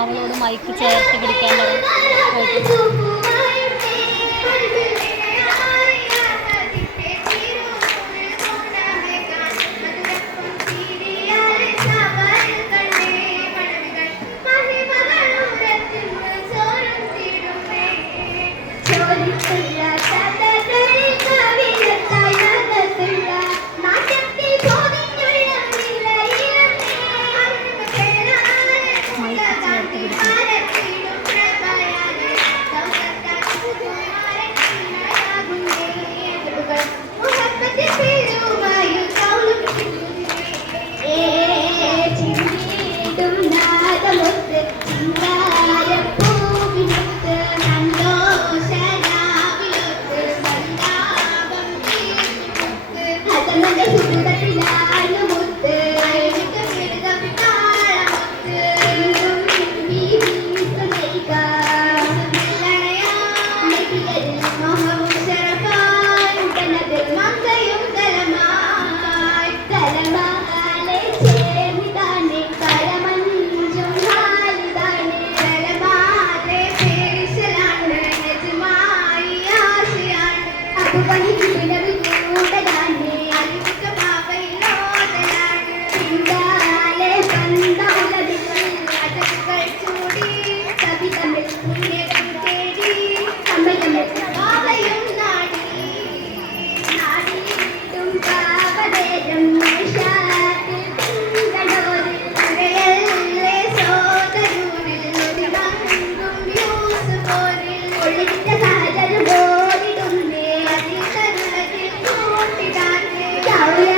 അവളോട് മൈക്ക് ചേർത്ത് പിടിക്കാൻ തുടങ്ങി desarrollen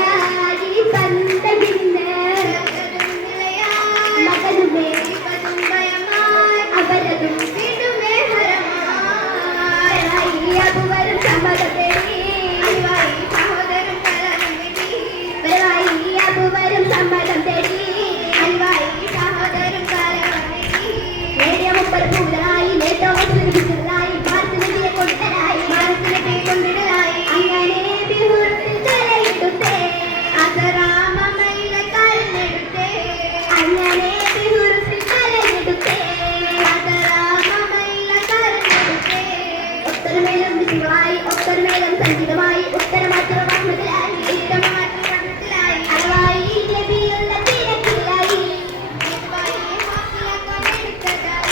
സഞ്ചിതമായി ഉത്തരം